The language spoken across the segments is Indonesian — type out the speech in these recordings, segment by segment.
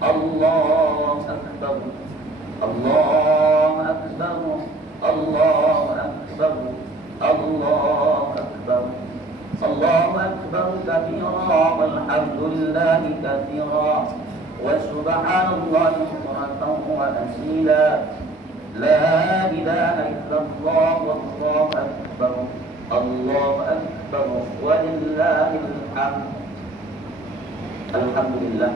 الله أكبر الله أكبر الله أكبر الله أكبر الله أكبر كبيرا والحمد لله كثيرا وسبحان الله بكرة وأصيلا لا إله إلا الله والله أكبر الله أكبر ولله الحمد. Alhamdulillah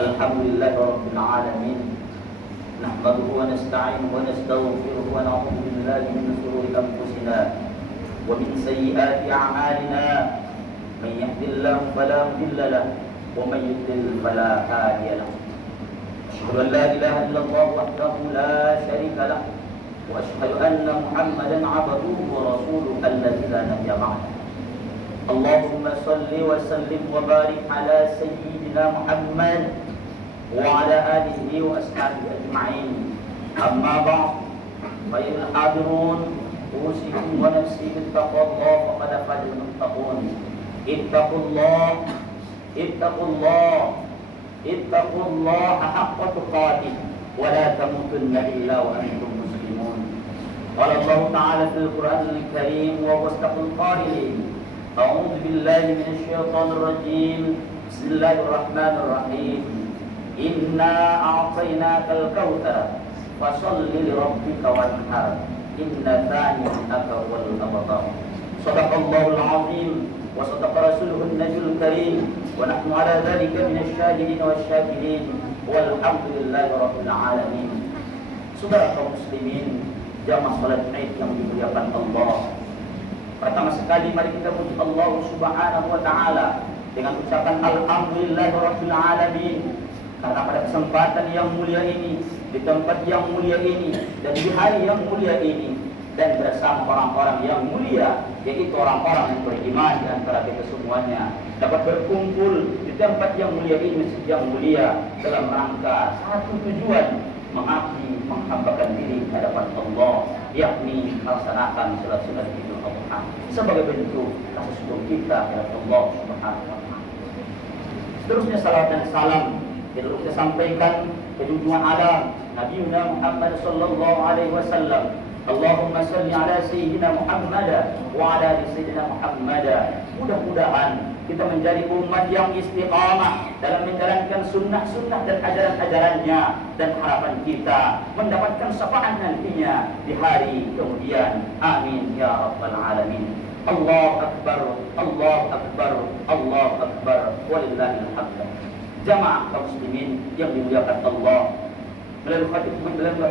Alhamdulillah Rabbil Alamin. Nahmaduhu wa nasta'inuhu wa nastaghfiruhu wa na'udzu billahi min shururi anfusina wa min sayyiati a'malina. Man yahdihillahu fala mudilla lahu wa man yudlil fala hadiya lahu. Asyhadu an la ilaha illallah wahdahu la syarika lahu wa asyhadu anna Muhammadan 'abduhu wa rasuluhu alladzi la nabiyya ba'dahu. Allahumma salli wa sallim wa barik ala sayyidina Muhammad wa ala alihi wa ashabihi ajma'in. Amma ba'd, fa ayyuhal hadirun, usikum wa nafsi bittaqwallah faqad fazal muttaqun. Ittaqullah ittaqullaha haqqa tuqatih wa la tamutunna illa wa antum muslimun. Qala Allah ta'ala fil Qur'anil Karim wa wasdaqul qa'ilin. أعوذ بالله من الشيطان الرجيم. بسم الله الرحمن الرحيم. إنا أعطيناك الكوثر فصل لربك وانحر إن ثانيتك هو الأبتر. صدق الله العظيم وصدق رسوله النبي الكريم ونحن على ذلك من الشاهدين والشاكرين والحمد لله رب العالمين. Saudara kaum muslimin, jamaah salat Id yang dimuliakan Allah. Pertama sekali mari kita puji Allah Subhanahu wa taala dengan ucapan alhamdulillahirabbil alamin, karena pada kesempatan yang mulia ini, di tempat yang mulia ini, dan di hari yang mulia ini, dan bersama orang-orang yang mulia, yaitu orang-orang yang beriman di antara kita semuanya, dapat berkumpul di tempat yang mulia ini, masjid yang mulia, dalam rangka satu tujuan, mengabdi, menghambakan diri di hadapan Allah, yakni melaksanakan salat-salat Idul Adha sebagai bentuk kasih syukur kita kepada Allah Subhanahu wa taala. Seterusnya salawat dan salam yang kita sampaikan ke junjungan alam Nabi Muhammad sallallahu alaihi wasallam. Allahumma salli ala sayyidina Muhammad wa ala ali sayyidina Muhammad. Mudah-mudahan kita menjadi umat yang istiqamah dalam menjalankan sunnah-sunnah dan ajaran-ajarannya, dan harapan kita mendapatkan syafaat nantinya di hari kemudian. Amin ya rabbal alamin. Allahu akbar, Allahu akbar, Allahu akbar, walillahil hamd. Jamaah kaum muslimin yang dimuliakan Allah, melalui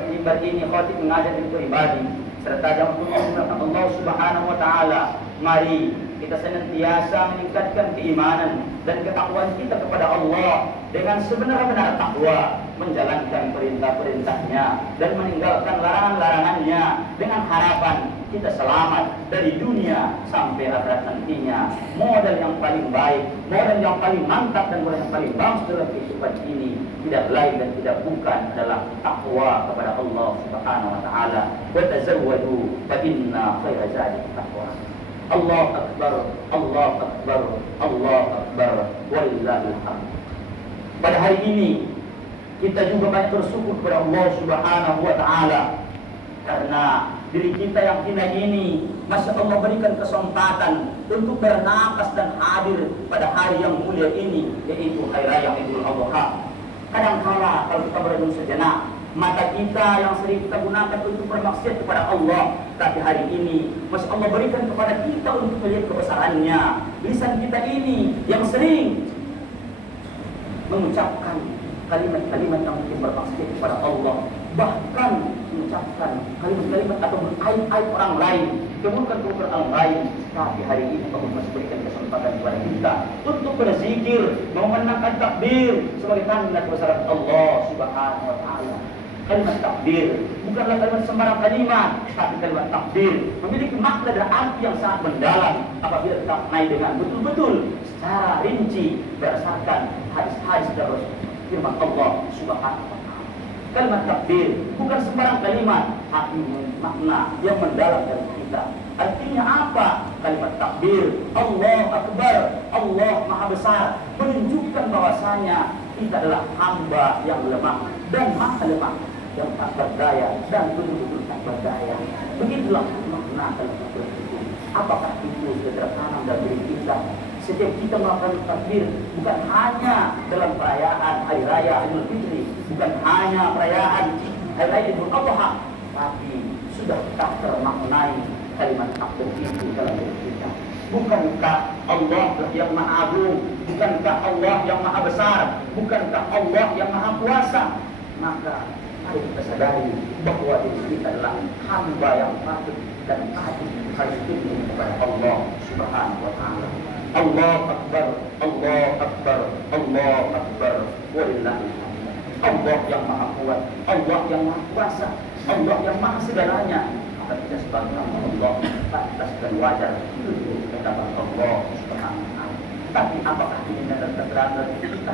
mimbar ini khatib mengajak itu pribadi serta jamaah Allah Subhanahu wa taala, mari kita senantiasa meningkatkan keimanan dan ketakwaan kita kepada Allah dengan sebenar-benar takwa, menjalankan perintah-perintahnya dan meninggalkan larangan-larangannya, dengan harapan kita selamat dari dunia sampai akhirat nantinya. Modal yang paling baik, modal yang paling mantap, dan modal yang paling bagus dalam kehidupan ini tidak lain dan tidak bukan adalah takwa kepada Allah Subhanahu wa taala. Wa tazawwadu fa inna khairaz zadi taqwa. Allah akbar, Allah akbar, Allah akbar, walillahil hamd. Pada hari ini kita juga banyak bersyukur kepada Allah Subhanahu wa taala, karena diri kita yang hina ini masih Allah berikan kesempatan untuk bernapas dan hadir pada hari yang mulia ini, yaitu hari raya Idul Adha. Kadangkala kalau kita berenung sejenak, mata kita yang sering kita gunakan untuk bermaksiat kepada Allah, tapi hari ini masih Allah berikan kepada kita untuk melihat kebesarannya. Lisan kita ini yang sering mengucapkan kalimat-kalimat yang mungkin bermaksiat kepada Allah, bahkan mengucapkan kalimat-kalimat atau mengaib-aib orang lain, keburukan-keburukan orang lain, tapi hari ini Allah masih berikan kesempatan kepada kita untuk berzikir, memandangkan takbir sebagai tanda kebesaran Allah Subhanahu wa taala. Kalimat takbir bukanlah kalimat sembarang kalimat, tapi kalimat takbir memiliki makna dan arti yang sangat mendalam apabila kita maknai dengan betul-betul secara rinci berdasarkan hadis-hadis dan firman Allah Subhanahu wa taala. Kalimat takbir bukan sembarang kalimat, tapi makna yang mendalam dari kita. Artinya apa? Kalimat takbir, Allah Akbar, Allah Maha Besar, menunjukkan bahwasanya kita adalah hamba yang lemah dan maha lemah, yang tak berdaya dan betul-betul tak berdaya. Begitulah makna takbir itu. Apakah itu sudah tertanam dalam diri kita? Setiap kita melakukan takbir, bukan hanya dalam perayaan Hari Raya Idul Fitri, bukan hanya perayaan Hari Raya Idul Adha, tapi sudah tak termaknai kalimat takbir itu dalam diri kita. Bukankah Allah yang Maha Agung? Bukankah Allah yang Maha Besar? Bukankah Allah yang Maha Kuasa? Maka mari kita sadari bahwa diri kita adalah hamba yang patut dan patut harus tunduk kepada Allah Subhanahu wa Ta'ala. Allah Akbar, Allah Akbar, Allah Akbar, walillahil hamd. Allah yang Maha Kuat, Allah yang Maha Kuasa, Allah yang Maha segalanya. Maka kita sebagai hamba Allah pantas dan wajar tunduk kepada Allah Subhanahu wa Ta'ala. Tapi apakah ini terterang dari kita?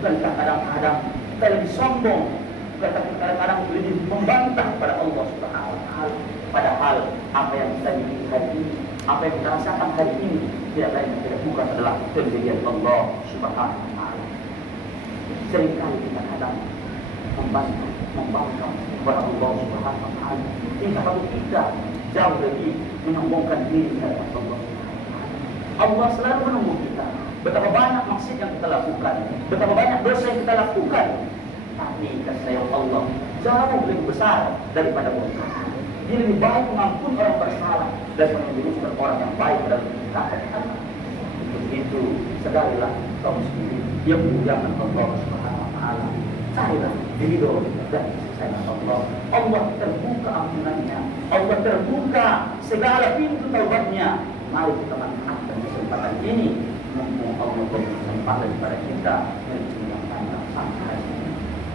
Bukankah kadang-kadang kita lebih sombong? Bukankah kadang-kadang lebih membantah kepada Allah Subhanahu wa Ta'ala? Padahal apa yang kita miliki hari ini, apa yang kita rasakan hari ini, tidak lain tidak bukan adalah pemberian Allah Subhanahu wa Ta'ala. Seringkali kita kadang membangkang kepada Allah Subhanahu wa Ta'ala. Hingga kalau kita jauh lebih menyombongkan diri kepada Allah Subhanahu wa Ta'ala. Allah selalu menunggu kita. Betapa banyak maksiat yang kita lakukan, betapa banyak dosa yang kita lakukan, tapi kasih sayang Allah jauh lebih besar daripada dosa. Dia lebih baik mengampuni orang bersalah dan menjuruskan orang yang baik dalam neraka. Untuk itu, sadarilah kaum muslimin yang memuliakan Allah Subhanahu wa Ta'ala. Carilah ridho dan sayang Allah. Allah terbuka ampunannya, Allah terbuka segala pintu taubatnya. Mari kita manfaatkan kesempatan ini. Mumpung Allah beri kesempatan kepada kita menunjukkan sampai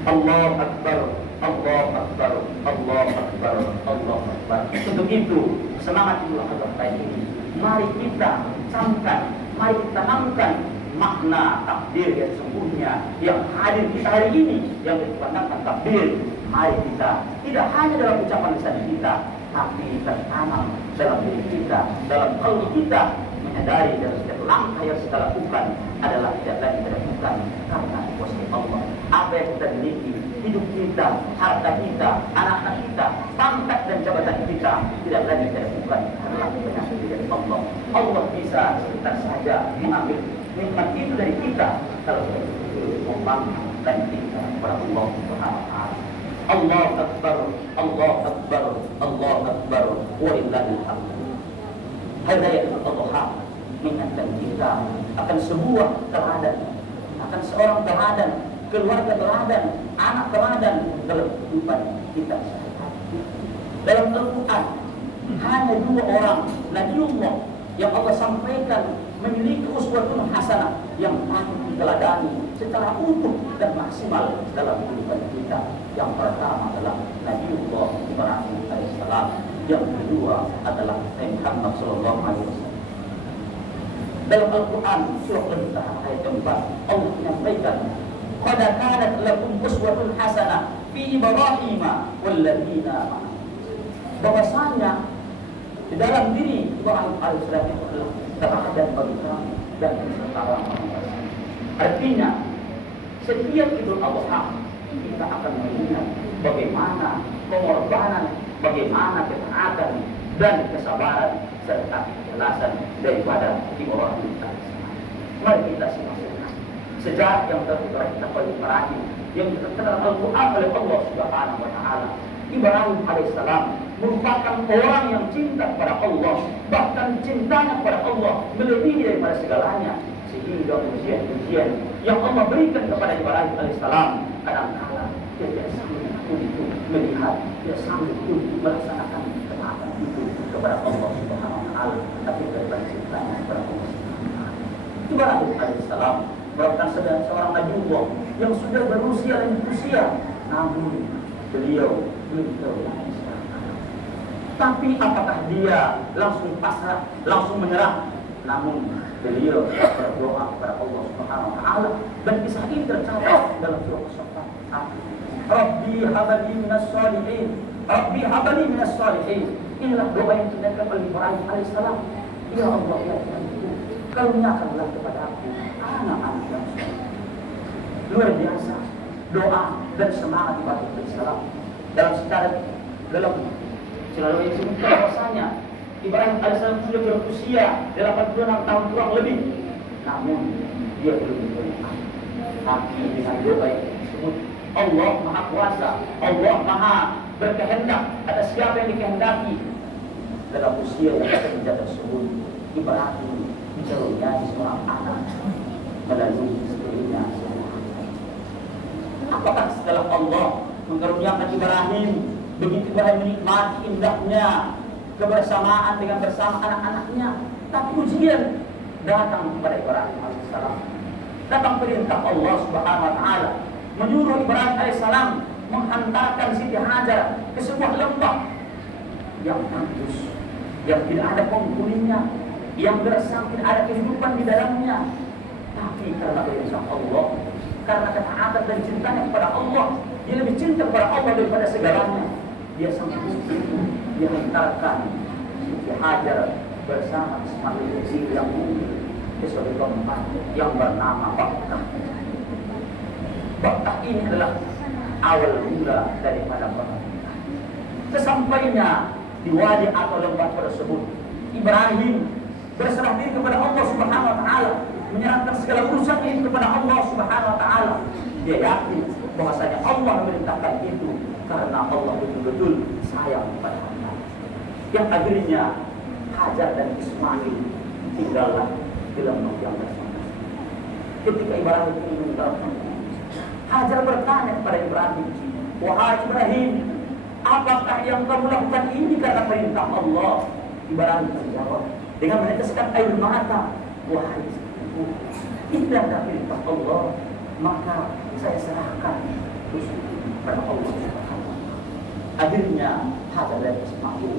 Allah Akbar, Allah Akbar, Allah Akbar, Allah Akbar. Untuk itu semangat Idul Adha ini mari kita camkan, mari kita tanamkan makna takbir yang sesungguhnya yang hadir kita hari ini, yang dipandangkan takbir. Mari kita tidak hanya dalam ucapan lisan kita, tapi tertanam dalam diri kita, dalam qalbi kita, menyadari dari setiap langkah yang kita lakukan adalah tidak lain tidak bukan karena kuasa Allah. Apa yang kita miliki, hidup kita, harta kita, anak-anak kita, pangkat dan jabatan kita, tidak lain tidak bukan karena penyakit dari Allah. Allah bisa sebentar saja mengambil nikmat itu dari kita kalau kita membangkitkan kita kepada Allah Subhanahu wa Ta'ala. Allah Akbar, Allah Akbar, Allah Akbar, walillahil hamd. Hari Raya Idul Adha mengingatkan kita akan sebuah teladan, akan seorang teladan, keluarga teladan, anak teladan dalam kehidupan kita sehari-hari. Dalam Al-Quran hanya 2 orang Nabiullah yang Allah sampaikan memiliki uswatun hasanah yang patut diteladani secara utuh dan maksimal dalam kehidupan kita. Yang pertama adalah Nabiullah Ibrahim alaihissalam, yang kedua adalah Nabi Muhammad sallallahu alaihi wasallam. Dalam Al-Quran surah Al-Fatihah ayat 4 Allah menyampaikan, "Qad kanat lakum uswatun hasanah fi Ibrahim walladzina ma'ahu." Bahwasanya di dalam diri Ibrahim alaihissalam itu adalah teladan bagi kami dan beserta orang-orang. Artinya setiap Idul Adha kita akan mengingat bagaimana pengorbanan, bagaimana ketaatan dan kesabaran serta keikhlasan daripada Ibrahim alaihissalam. Mari kita simak sejarah yang terkait oleh Ibrahim yang diterangkan Al-Quran oleh Allah Subhanahu wa Ta'ala. Ibrahim alaihissalam merupakan orang yang cinta kepada Allah, bahkan cintanya kepada Allah melebihi daripada segalanya, sehingga ujian-ujian yang Allah berikan kepada Ibrahim alaihissalam kadang-kala dia tidak sanggup untuk melihat, dia sanggup untuk melaksanakan ketaatan itu kepada Allah Subhanahu wa Ta'ala, tapi daripada cintanya kepada Allah Subhanahu wa Ta'ala. Ibrahim alaihissalam merupakan seorang Nabiullah yang sudah berusia lanjut usia, namun beliau belum tahu. Tapi apakah dia langsung pasrah, langsung menyerah? Namun beliau berdoa kepada Allah Subhanahu wa Ta'ala, dan kisah ini tercatat dalam surah As-Saffat. Rabbi habli minas shalihin, Rabbi habli minas shalihin. Inilah doa yang ditunaikan oleh Ibrahim alaihissalam. Ya Allah, ya Tuhanku, karuniakanlah kepada aku anak-anak yang saleh. luar biasa doa dan semangat ibadah Islam. Dalam selalu yang disebutkan bahwasanya Ibrahim alaihissalam sudah berusia 86 tahun kurang lebih, namun dia belum berdoa. Tapi dengan doa yang disebut Allah Maha Kuasa, Allah Maha berkehendak atas siapa yang dikehendaki. Dalam usia yang senja tersebut, Ibrahim dikaruniai seorang anak melalui istrinya. Apakah setelah Allah mengaruniakan Ibrahim, begitu Ibrahim menikmati indahnya kebersamaan bersama anak-anaknya, tapi ujian datang kepada Ibrahim alaihissalam. Datang perintah Allah Subhanahu wa taala menyuruh Ibrahim alaihissalam menghantarkan Siti Hajar ke sebuah lembah yang tandus, yang tidak ada penghuninya, yang gersang, tidak ada kehidupan di dalamnya. Tapi karena perintah Allah, karena ketaatan dan cintanya kepada Allah, dia lebih cinta kepada Allah daripada segalanya. Dia sanggup dia hantarkan Siti Hajar bersama Ismail kecil yang mungkin ke suatu tempat yang bernama Bakkah. Bakkah ini adalah awal mula daripada pernikahan. Sesampainya di wadi atau lembah tersebut, Ibrahim berserah diri kepada Allah Subhanahu wa taala, menyerahkan segala urusan ini kepada Allah Subhanahu wa taala. Dia yakin bahwasanya Allah memerintahkan itu karena Allah betul-betul sayang kepada hamba. Yang akhirnya Hajar dan Ismail tinggallah di lembah yang bersama. Ketika Ibrahim ingin meninggalkan, Hajar bertanya kepada Ibrahim, "Wahai Ibrahim, apakah yang kamu lakukan ini karena perintah Allah?" Ibrahim menjawab dengan meneteskan air mata, "Wahai istriku, ini adalah perintah Allah, maka saya serahkan kepada Allah." Akhirnya Hajar dan Ismail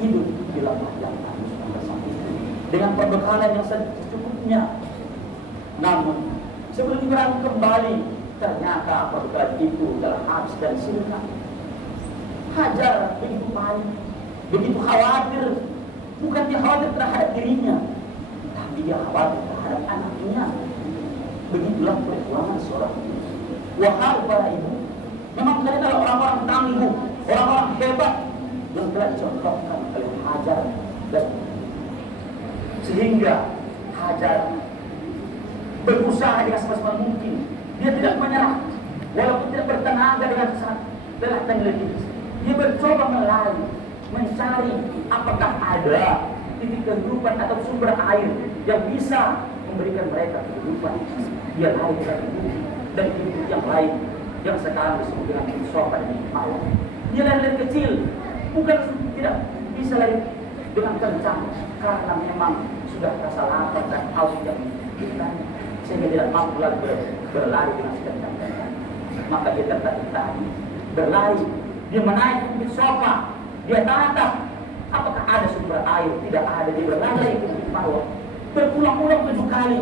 hidup di lembah yang tandus bersama itu dengan perbekalan yang secukupnya. Namun sebelum Ibrahim kembali, ternyata perbekalan itu telah habis dan sirna. Hajar begitu panik, begitu khawatir. Bukan dia khawatir terhadap dirinya, tapi dia khawatir terhadap anaknya. Begitulah perjuangan seorang ibu. Wahai para ibu, memang kalian adalah orang-orang tangguh, orang-orang hebat yang telah dicontohkan oleh Hajar dan sehingga Hajar berusaha dengan semaksimal mungkin. Dia tidak menyerah, walaupun tidak bertenaga dengan telah lebih. Dia mencoba mencari apakah ada titik kehidupan atau sumber air yang bisa memberikan mereka kehidupan. Dia lari ke ibu dan ibu yang lain yang sekarang disebut dengan Sofa dan Mawar. Dia lari kecil, bukan tidak bisa lari dengan kencang karena memang sudah rasa lapar dan haus yang ditanya, sehingga tidak mampu lagi berlari dengan sekencang-kencang. Maka dia tertati-tati berlari. Dia menaik bukit Sofa, dia tatap apakah ada sumber air. Tidak ada. Dia berlari ke bukit Marwah berulang-ulang 7 kali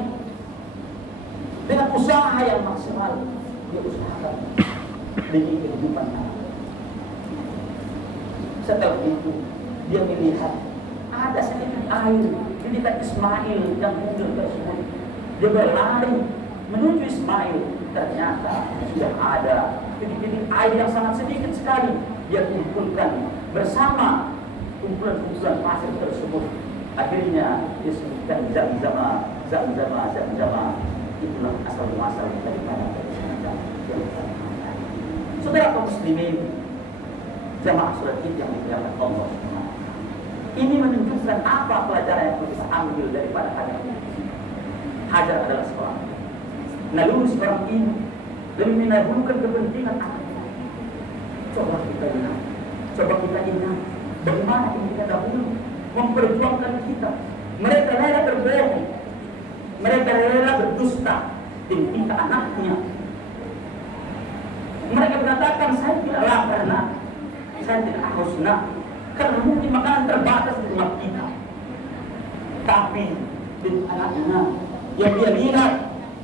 dengan usaha yang maksimal. Dia usahakan demi kehidupan anak. Setelah itu dia melihat ada sedikit air di dekat Ismail yang muncul tersebut. Dia berlari menuju Ismail, ternyata sudah ada titik-titik air yang sangat sedikit sekali. Dia kumpulkan bersama kumpulan-kumpulan pasir tersebut. Akhirnya disebutkan Zamzama. Itulah asal muasal daripada Zamzam. Saudara kaum muslimin, jamaah sholat Id yang dimuliakan Allah. Ini menunjukkan apa pelajaran yang kita ambil daripada Hajar. Hajar adalah seorang naluri seorang ibu demi mendahulukan kepentingan anaknya. Coba kita ingat bagaimana kita dahulu memperjuangkan kita. Mereka rela berbohong, mereka rela berdusta demi kita anaknya. Mereka berkatakan, saya tidak lapar nak, saya tidak haus nak, karena mungkin makanan terbatas di rumah kita. Tapi demi anaknya yang dia lihat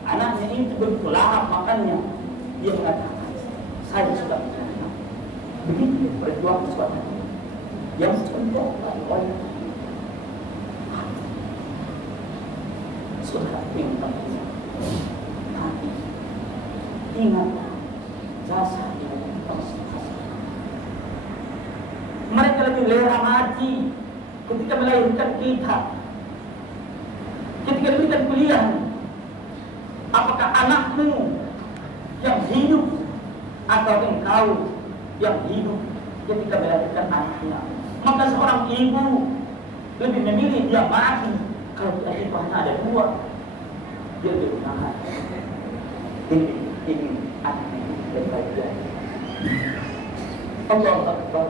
anaknya itu begitu lahap makannya, dia mengatakan, saya sudah punya. Begitu berjuang sesuatu yang contohkan oleh sudah pintar hati. Ingat jasa yang mereka lebih rela mati ketika melahirkan kita, ketika diberikan pilihan apakah anakmu yang hidup atau engkau yang hidup ketika melahirkan anaknya. Maka seorang ibu lebih memilih dia mati kalau hidupnya ada dua, dia lebih menahan ini anaknya dan bagian. Allahu Akbar,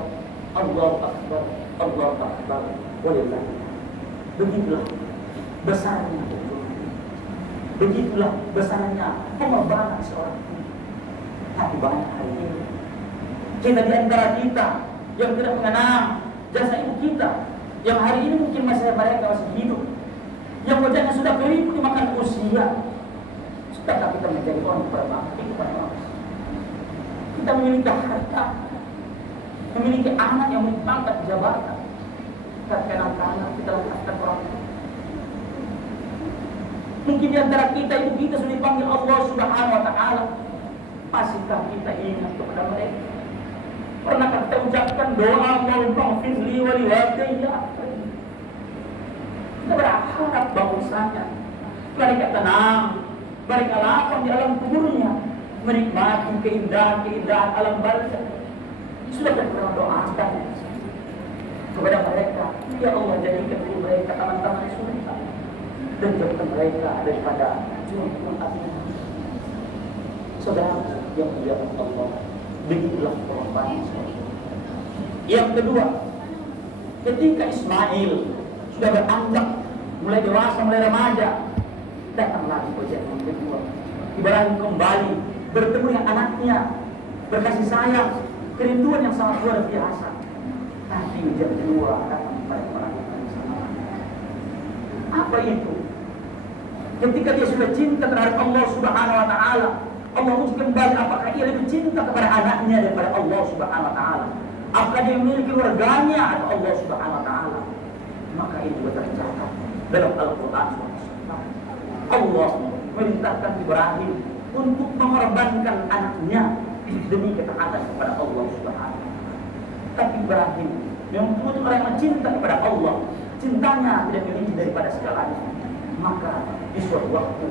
Allahu Akbar, Allahu Akbar, walillah. Begitulah besarnya begitulah besarnya pengorbanan seorang ibu. Tapi banyak hari ini kita di antara kita yang tidak mengenal jasa ibu kita, yang hari ini mungkin mereka masih hidup, yang wajahnya sudah kering dimakan usia. Sudahkah kita menjadi orang berbakti kepada Allah? Kita memiliki harta, memiliki anak yang memiliki pangkat jabatan, tapi kadang-kadang kita lepaskan orang itu. Mungkin di antara kita ibu kita sudah dipanggil Allah Subhanahu wa Ta'ala. Masihkah kita ingat kepada mereka? Pernahkah kita ucapkan doa Allahumma firli wa liwalidayya? Kita berharap bahwasanya mereka tenang, mereka lapang di alam kuburnya, menikmati keindahan alam barzakh. Sudah pernah doakan kepada mereka, ya Allah jadikan diri mereka taman-taman surga dan jauhkan mereka daripada jurang api. Saudara yang dimuliakan Allah, begitulah pengorbanan. Yang kedua, ketika Ismail sudah beranjak, mulai dewasa, mulai remaja, datang lagi ujian yang kedua. Ibrahim kembali bertemu dengan anaknya, berkasih sayang, kerinduan yang sangat luar biasa. Tapi ujian kedua datang pada melakukan kesalahan. Apa itu? Ketika dia sudah cinta terhadap Allah Subhanahu wa Ta'ala, Allah uji kembali apakah ia lebih cinta kepada anaknya daripada Allah Subhanahu wa Ta'ala? Apakah dia memiliki keluarganya atau Allah Subhanahu wa Ta'ala? Maka ini juga tercatat dalam Al-Quran. Allah memerintahkan Ibrahim untuk mengorbankan anaknya demi ketaatan kepada Allah Subhanahu wa Ta'ala. Tapi Ibrahim yang betul orang yang cinta kepada Allah, cintanya tidak memiliki daripada segalanya. Maka di suatu waktu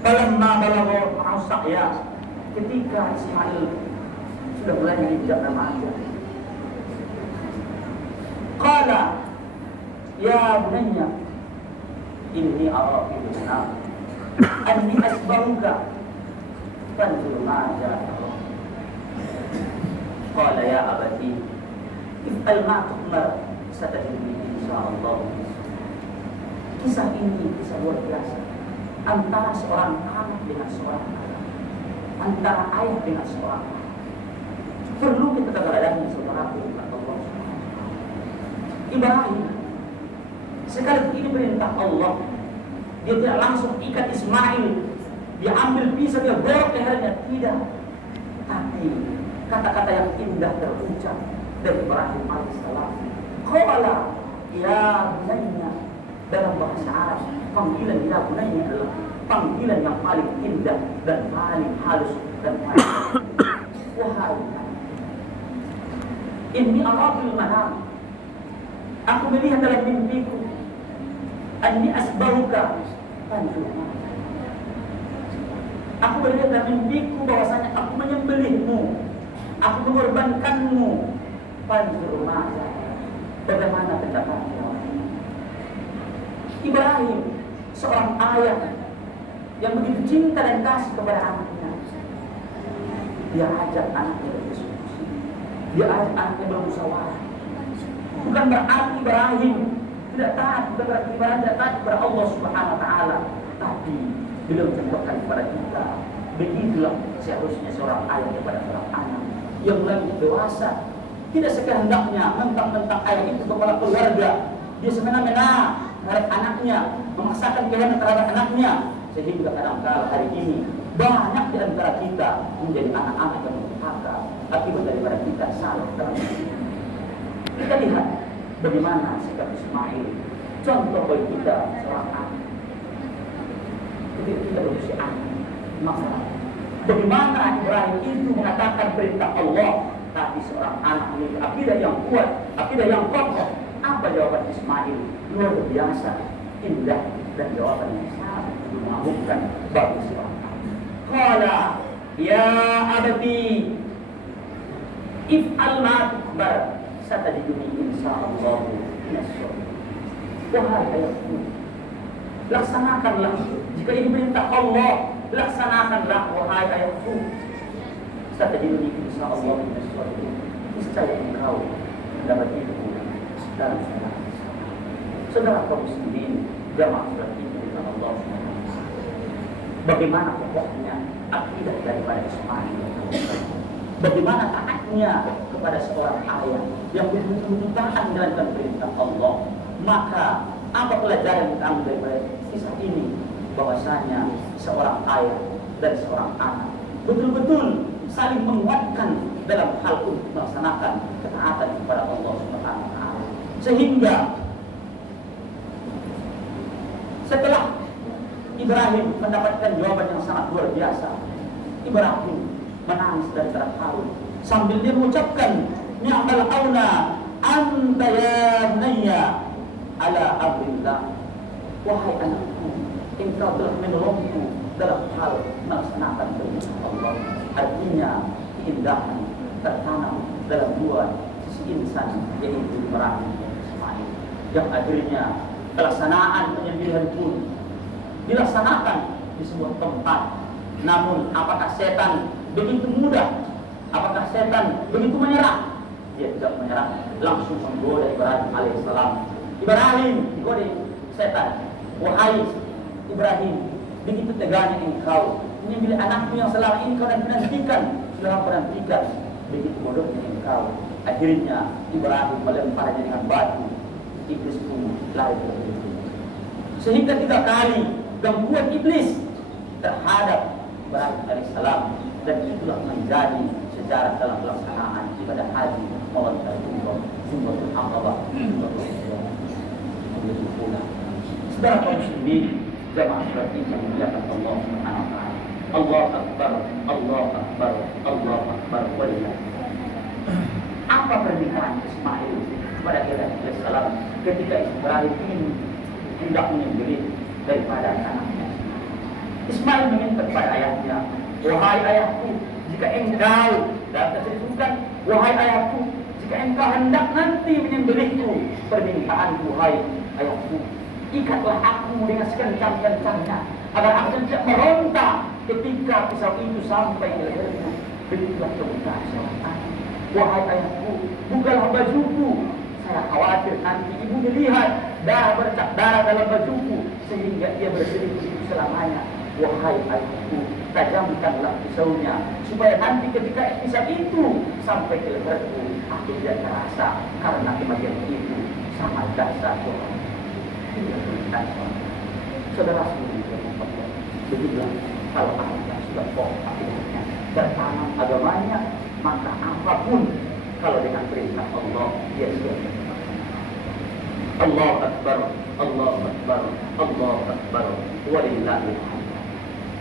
falamma balagha ma'as-sa'ya, ketika Ismail sudah mulai menginjak remaja, qala ya bunayya inni ara fil manam anni asbahuka fanzur ma jara. Qala ya abati if'al ma tu'mar satajidni insyaallah. Kisah ini kisah luar biasa antara seorang anak dengan seorang anak, antara ayah dengan seorang anak. Perlu kita keberadaan saudara dengan Allah. Ibrahim sekali ini perintah Allah, dia tidak langsung ikat Ismail, dia ambil pisau, dia borok lehernya, tidak. Tapi kata-kata yang indah terucap dari Ibrahim alaihissalam. Qala ya bunayya, dalam bahasa Arab panggilan ya bunayya adalah panggilan yang paling indah dan paling halus dan paling wahai inni arafil manam, aku melihat dalam mimpiku anni asbahuka fanzur. Aku melihat dalam mimpiku bahwasanya aku menyembelihmu, aku mengorbankanmu. Fanzur ma'za, bagaimana pendapatmu? Ibrahim seorang ayah yang begitu cinta dan kasih kepada anaknya, dia ajak anaknya berdiskusi, dia ajak anaknya bermusyawarah. Bukan berarti Ibrahim tidak taat, bukan berarti Ibrahim tidak taat kepada Allah Subhanahu wa Ta'ala, tapi beliau mencontohkan kepada kita begitulah seharusnya seorang ayah kepada seorang anak yang lagi dewasa. Tidak sekehendaknya mentang-mentang ayah itu kepala keluarga, dia semena-mena terhadap anaknya, memaksakan kehendak terhadap anaknya, sehingga kadang-kadang hari ini banyak di antara kita menjadi anak-anak yang durhaka akibat daripada kita salah dalam hidup. Kita lihat bagaimana sikap Ismail, contoh bagi kita seorang anak. Ketika kita berusia anak, maka Bagaimana Ibrahim itu mengatakan perintah Allah, tapi seorang anak memiliki akidah yang kuat, akidah yang kokoh. Apa jawaban Ismail? Luar biasa, indah, dan jawaban yang sangat mengamukkan bagi seorang anak. Qala ya abati if'al ma tukbar satajiduni insyaallah minas shabirin. Wahai ayahku, laksanakanlah jika ini perintah Allah, laksanakanlah wahai ayahku. Satajiduni insyaallah minas shabirin. Niscaya engkau mendapat ilmu dalam segala masalah. Saudara kaum muslimin, jamaah salat dengan Allah. Bagaimana pokoknya akidah daripada Ismail? Bagaimana taatnya kepada seorang ayah yang betul-betul taat menjalankan perintah Allah? Maka apa pelajaran yang kami daripada kisah ini? Bahwasanya seorang ayah dan seorang anak betul-betul saling menguatkan dalam hal untuk melaksanakan ketaatan kepada Allah Subhanahu wa taala. Sehingga setelah Ibrahim mendapatkan jawaban yang sangat luar biasa, Ibrahim menangis dari terharu sambil dia mengucapkan, ni'mal auna anta ya bunayya ala amrillah. Wahai anakku, engkau telah menolongku dalam hal melaksanakan perintah Allah. Artinya keindahan tertanam dalam dua sisi insan, yaitu Ibrahim dan Ismail, yang akhirnya pelaksanaan penyembelihan pun dilaksanakan di sebuah tempat. Namun apakah setan begitu mudah? Apakah setan begitu menyerah? Dia tidak menyerah, langsung menggoda Ibrahim alaihissalam. Ibrahim digoda setan. Wahai Ibrahim, begitu teganya engkau menyembelih anakmu yang selama ini kau nantikan, sudah kau nantikan. Begitu bodohnya engkau. Akhirnya Ibrahim melemparnya dengan batu. Iblis pun lari ke situ. Sehingga 3 kali gangguan iblis terhadap Ibrahim alaihissalam, dan itulah menjadi sejarah dalam pelaksanaan ibadah haji maupun Umratul Aqabah. Saudara kaum muslimin, jamaah salat yang dimuliakan Allah Subhanahu wa taala. Allah akbar, Allah akbar, Allah akbar walillah. Apa pernikahan Ismail kepada Ibrahim alaihissalam ketika Ibrahim ini hendak menyembelih daripada anaknya? Ismail meminta kepada ayahnya, wahai ayahku, jika engkau dalam disebutkan, wahai ayahku, jika engkau hendak nanti menyembelihku, permintaanku, wahai ayahku, ikatlah aku dengan sekencang-kencangnya agar aku tidak meronta ketika pisau itu sampai ke leherku. Begitulah permintaan seorang ayah. Wahai ayahku, bukalah bajuku, saya khawatir nanti ibu melihat darah bercak darah dalam bajuku sehingga dia bersedih selamanya. Wahai ayahku, tajamkanlah pisaunya supaya nanti ketika pisau itu sampai ke leherku, aku tidak terasa karena kematian itu sangat dahsyat. Saudara semua, begitulah kalau anak yang sudah pokok akidahnya, bertanam agamanya, maka apapun kalau dengan perintah Allah dia siap. Allah Akbar, Allah Akbar, Allah Akbar, walillahil hamd.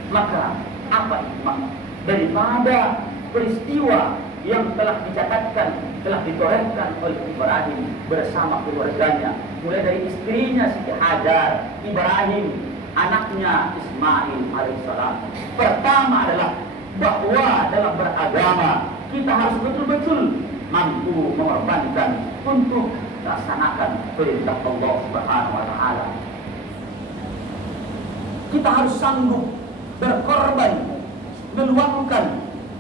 Maka apa hikmah daripada peristiwa yang telah dicatatkan, telah ditorehkan oleh Ibrahim bersama keluarganya, mulai dari istrinya Siti Hajar, Ibrahim, anaknya Ismail alaihissalam. Pertama adalah bahwa dalam beragama kita harus betul-betul mampu mengorbankan untuk melaksanakan perintah Allah Subhanahu wa taala. Kita harus sanggup berkorban, meluangkan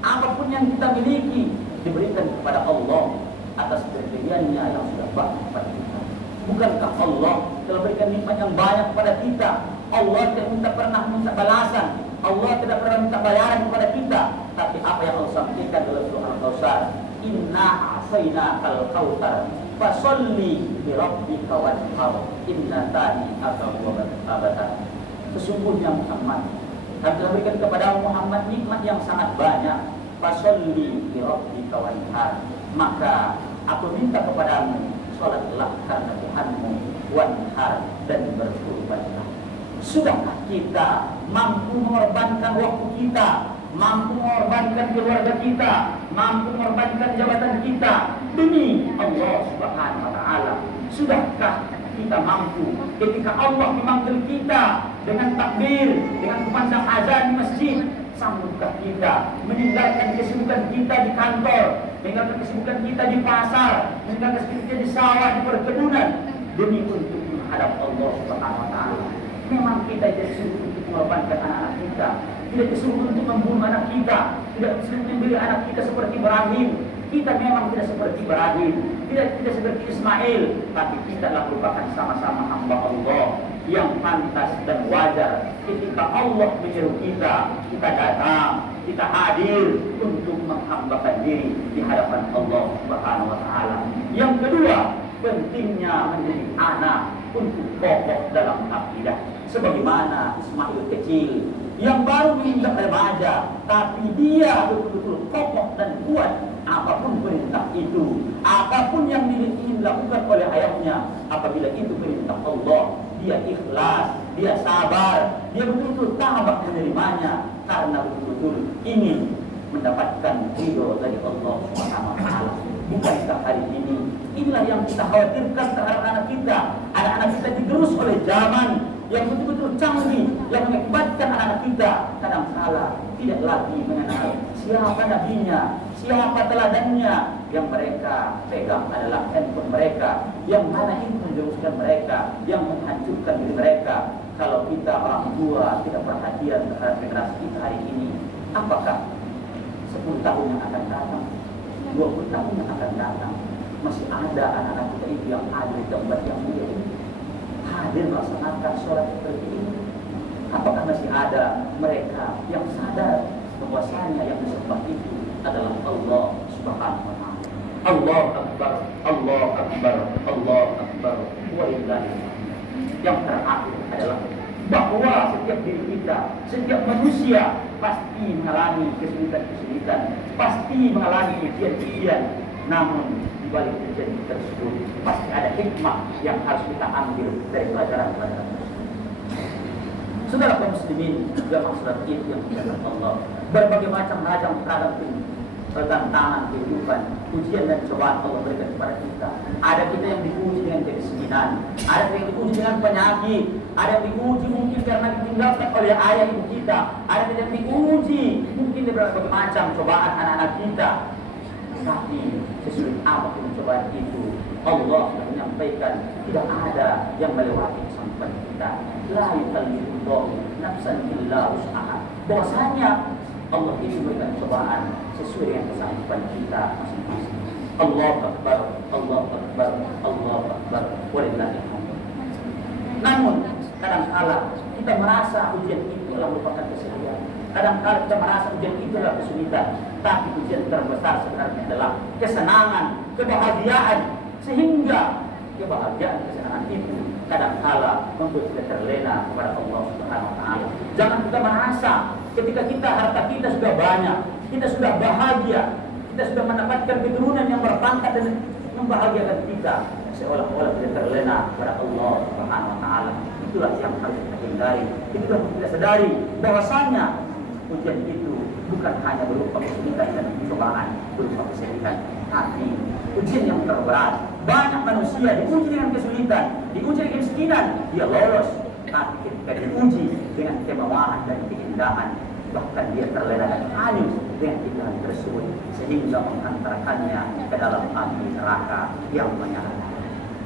apapun yang kita miliki diberikan kepada Allah atas pemberiannya yang sudah banyak kepada kita. Bukankah Allah telah berikan nikmat yang banyak kepada kita? Allah tidak pernah minta balasan, Allah tidak pernah minta bayaran kepada kita. Tapi apa yang Allah sampaikan dalam surah Al-Kautsar, inna a'tainakal kautsar fasolli li rabbika wanhar inna tani'aka huwal abtar. Sesungguhnya Muhammad, kami telah berikan kepada Muhammad nikmat yang sangat banyak. Fasolli li rabbika wanhar, maka aku minta kepadamu salatlah karena Tuhanmu, wanhar, dan berkurbanlah. Sudahkah kita mampu mengorbankan waktu kita, mampu mengorbankan keluarga kita, mampu mengorbankan jabatan kita demi Allah Subhanahu wa taala. Sudahkah kita mampu ketika Allah memanggil kita dengan takbir, dengan kumandang azan di masjid, sanggupkah kita meninggalkan kesibukan kita di kantor, meninggalkan kesibukan kita di pasar, meninggalkan kesibukan kita di sawah, di perkebunan demi untuk menghadap Allah Subhanahu wa taala? Memang kita tidak disuruh untuk mengorbankan anak-anak kita, tidak disuruh untuk membunuh anak kita, tidak disuruh membeli anak kita seperti Ibrahim. Kita memang tidak seperti Ibrahim, tidak seperti Ismail, tapi kita adalah merupakan sama-sama hamba Allah yang pantas dan wajar. Ketika Allah menyeru kita, kita datang, kita hadir untuk menghambakan diri di hadapan Allah Subhanahu wa taala. Yang kedua, pentingnya menjadi anak untuk kokoh dalam akidah. Sebagaimana Ismail kecil yang baru menginjak remaja, tapi dia betul-betul kokoh dan kuat. Apapun perintah itu, apapun yang ingin dilakukan oleh ayahnya, apabila itu perintah Allah, dia ikhlas, dia sabar, dia betul-betul tabah menerimanya karena betul-betul ingin mendapatkan ridho dari Allah Subhanahu wa taala. Bukankah hari ini inilah yang kita khawatirkan terhadap anak kita? Anak-anak kita digerus oleh zaman yang betul-betul canggih, yang mengakibatkan anak-anak kita kadang kala tidak lagi mengenal siapa nabinya, siapa teladannya. Yang mereka pegang adalah handphone mereka, yang mana itu menjuruskan mereka, yang menghancurkan diri mereka. Kalau kita orang tua tidak perhatian terhadap generasi kita hari ini, apakah 10 tahun yang akan datang, 20 tahun yang akan datang, masih ada anak-anak kita itu yang ada di tempat yang mulia ini, hadir melaksanakan sholat seperti ini? Apakah masih ada mereka yang sadar bahwasanya yang disembah itu adalah Allah Subhanahu wa taala? Allah Akbar, Allah Akbar, Allah Akbar, walillahi. Yang terakhir adalah bahwa setiap diri kita, setiap manusia pasti mengalami kesulitan-kesulitan, pasti mengalami ujian-ujian. Namun di balik ujian tersebut pasti ada hikmah yang harus kita ambil dari pelajaran-pelajaran tersebut. Saudara kaum muslimin, jamaah salat Id yang dimuliakan Allah, berbagai macam ragam tantangan kehidupan, ujian dan cobaan Allah berikan kepada kita. Ada kita yang diuji dengan kemiskinan, ada yang diuji dengan penyakit, ada yang diuji mungkin karena ditinggalkan oleh ayah ibu kita, ada yang diuji mungkin dari berbagai macam cobaan anak-anak kita. Tapi sesulit apapun cobaan itu, Allah sudah menyampaikan tidak ada yang melewati kesanggupan kita. La yukallifullahu nafsan illa wus'aha. Bahwasanya Allah itu memberikan cobaan sesuai dengan kesanggupan kita masing-masing. Allahu Akbar, Allahu Akbar, Allahu Akbar, walillahil hamd. Namun kadang-kala kita merasa ujian itu adalah merupakan kesedihan. Kadang-kala kita merasa ujian itu adalah kesulitan. Tapi ujian terbesar sebenarnya adalah kesenangan, kebahagiaan. Sehingga kebahagiaan, kesenangan itu kadang-kala membuat kita terlena kepada Allah Subhanahu wa taala. Jangan kita merasa ketika kita harta kita sudah banyak, kita sudah bahagia, kita sudah mendapatkan keturunan yang berpangkat dan membahagiakan kita, seolah-olah kita terlena kepada Allah Subhanahu wa taala. Itulah yang harus kita hindari. Itulah yang kita sadari bahwasanya ujian itu bukan hanya berupa kesulitan dan cobaan, berupa kesedihan, tapi ujian yang terberat. Banyak manusia diuji dengan kesulitan, diuji dengan kemiskinan, dia lolos. Tapi ketika diuji dengan kemewahan dan keindahan, bahkan dia terlena dan hanyut dengan keindahan tersebut, sehingga mengantarkannya ke dalam api neraka yang menyala.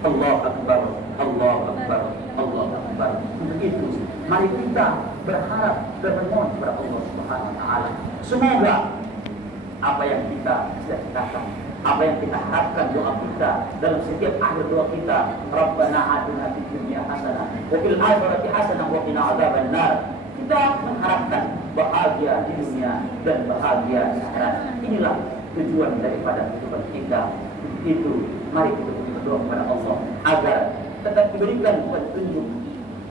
Allah Akbar, Allah Akbar, Allah Akbar. Untuk itu, mari kita berharap dan memohon kepada Allah Subhanahu wa taala. Semoga apa yang kita cita-citakan, apa yang kita harapkan doa kita dalam setiap akhir doa kita, Rabbana atina fid dunya hasanah wa fil akhirati hasanah wa qina adzabannar. Kita mengharapkan bahagia di dunia dan bahagia di akhirat. Inilah tujuan daripada kehidupan kita. Itu mari kita berdoa kepada Allah agar tetap diberikan petunjuk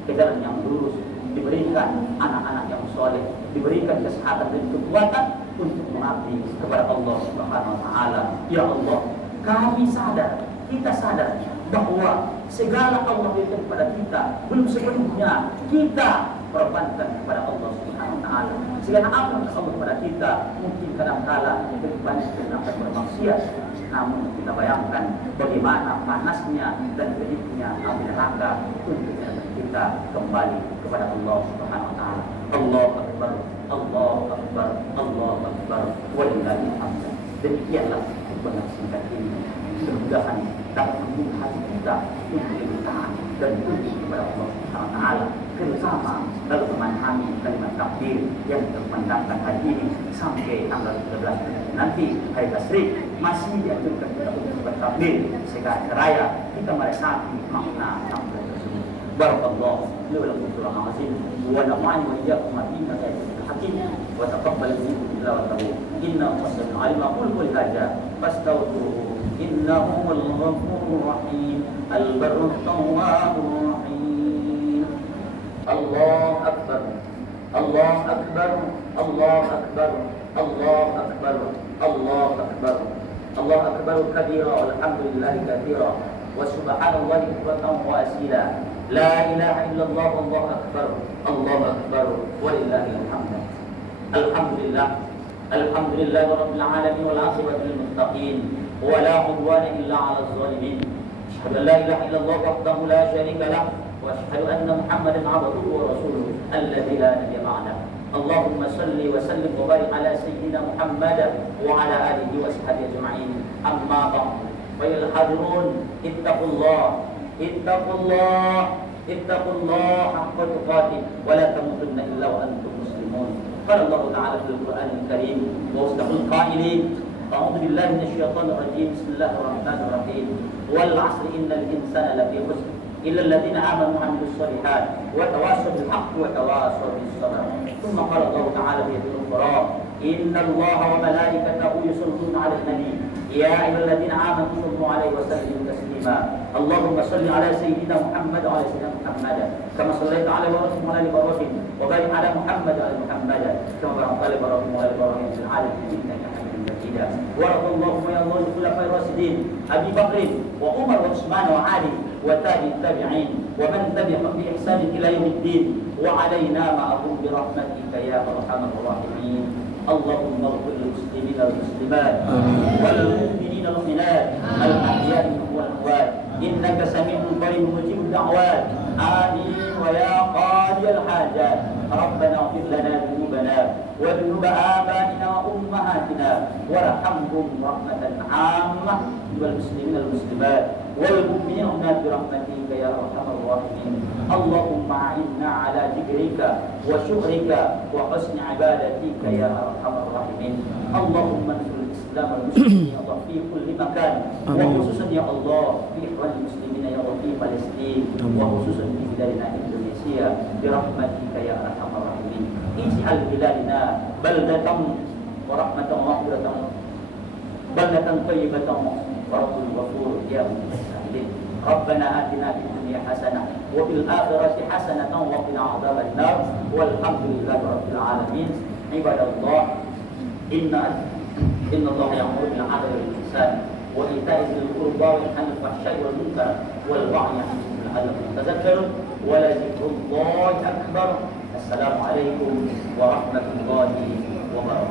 ke jalan yang lurus, diberikan anak-anak yang soleh, diberikan kesehatan dan kekuatan untuk mengabdi kepada Allah Subhanahu wa taala. Ya Allah, kami sadar, kita sadar bahwa segala Allah berikan kepada kita belum sepenuhnya kita korbankan kepada Allah Subhanahu wa taala. Sehingga apa yang Allah kepada kita mungkin kadang-kala lebih banyak kita akan bermaksiat. Namun kita bayangkan bagaimana panasnya dan pedihnya api neraka untuk kita kembali kepada Allah Subhanahu wa taala. Allahu Akbar, Allahu Akbar, Allahu Akbar, walillahil hamd. Demikianlah menyaksikan ini. Mudah-mudahan dapat membuat hati kita untuk lebih taat dan tunduk kepada Allah Subhanahu wa taala bersama dalam memahami kalimat takbir yang terpandangkan hari ini sampai tanggal 13 nanti hari tasyrik masih dianjurkan kita untuk bertakbir sehingga raya kita meresapi makna takbir tersebut. Barakallahu li wa lakum fil azim wa nafa'ani wa iyyakum bima ayatul hakim wa taqabbal minkum tilawatahu innahu sami'un 'alim. Qul qul hadza fastaghfiruhu innahu wal ghafurur rahim al-barrut tawwabur rahim. Allah Akbar, Allah Akbar, Allah Akbar, Allah Akbar, Allah Akbar, Allah Akbar kabira walhamdulillahi katsira wa subhanallahi bukratan wa asila. La ilaha illallah wallahu akbar, Allahu akbar walillahil hamd. Alhamdulillah, alhamdulillah rabbil alamin wal 'aqibatu lil muttaqin wa la 'udwana illa 'alal zalimin. Asyhadu an la ilaha illallah wahdahu la syarika lahu واشهد ان محمدا عبده ورسوله الذي لا نبي بعده. اللهم صل وسلم وبارك على سيدنا محمد وعلى اله وصحبه اجمعين. اما بعد فيا الحاضرون اتقوا الله اتقوا الله اتقوا الله حق تقاته ولا تموتن الا وانتم مسلمون. قال الله تعالى في القران الكريم واصدق القائلين اعوذ بالله من الشيطان الرجيم بسم الله الرحمن الرحيم والعصر ان الانسان لفي خسر إلا الذين آمنوا وعملوا الصالحات وتواصوا بالحق وتواصوا بالصبر. ثم قال الله تعالى في القرآن إن الله وملائكته يصلون على النبي يا أيها الذين آمنوا صلوا عليه وسلموا تسليما. اللهم صل على سيدنا محمد وعلى سيدنا محمد كما صليت على إبراهيم وعلى إبراهيم وبارك على محمد وعلى محمد كما باركت على إبراهيم وعلى إبراهيم في العالمين إنك حميد مجيد. وارض اللهم يا الله الخلفاء الراشدين أبي بكر وعمر وعثمان وعلي وتابع التابعين ومن تبعهم بإحسان إلى يوم الدين وعلينا معهم برحمتك يا أرحم الراحمين. اللهم اغفر للمسلمين والمسلمات والمؤمنين والمؤمنات الأحياء والأموات إنك سميع قريب مجيب الدعوات. آمين ويا قاضي الحاجات. ربنا اغفر لنا ذنوبنا وذنوب آبائنا وأمهاتنا وارحمهم رحمة عامة والمسلمين والمسلمات والمؤمنين والمؤمنات برحمتك يا أرحم الراحمين. اللهم أعنا على ذكرك وشكرك وحسن عبادتك يا أرحم الراحمين. اللهم انصر الإسلام والمسلمين يا الله في كل مكان وخصوصا يا الله في إخوان المسلمين يا الله في فلسطين وخصوصا في بلادنا إندونيسيا برحمتك يا أرحم الراحمين. اجعل بلادنا بلدة ورحمة ومغفرة بلدة طيبة ورب غفور يا متساهلين. ربنا آتنا في الدنيا حسنة وفي الآخرة حسنة وقنا عذاب النار والحمد لله رب العالمين. عباد الله إن الله يأمر بالعدل والإحسان وإيتاء ذي القربى وينهى عن الفحشاء والمنكر والبغي يعظكم لعلكم تذكرون ولذكر الله أكبر. السلام عليكم ورحمة الله وبركاته.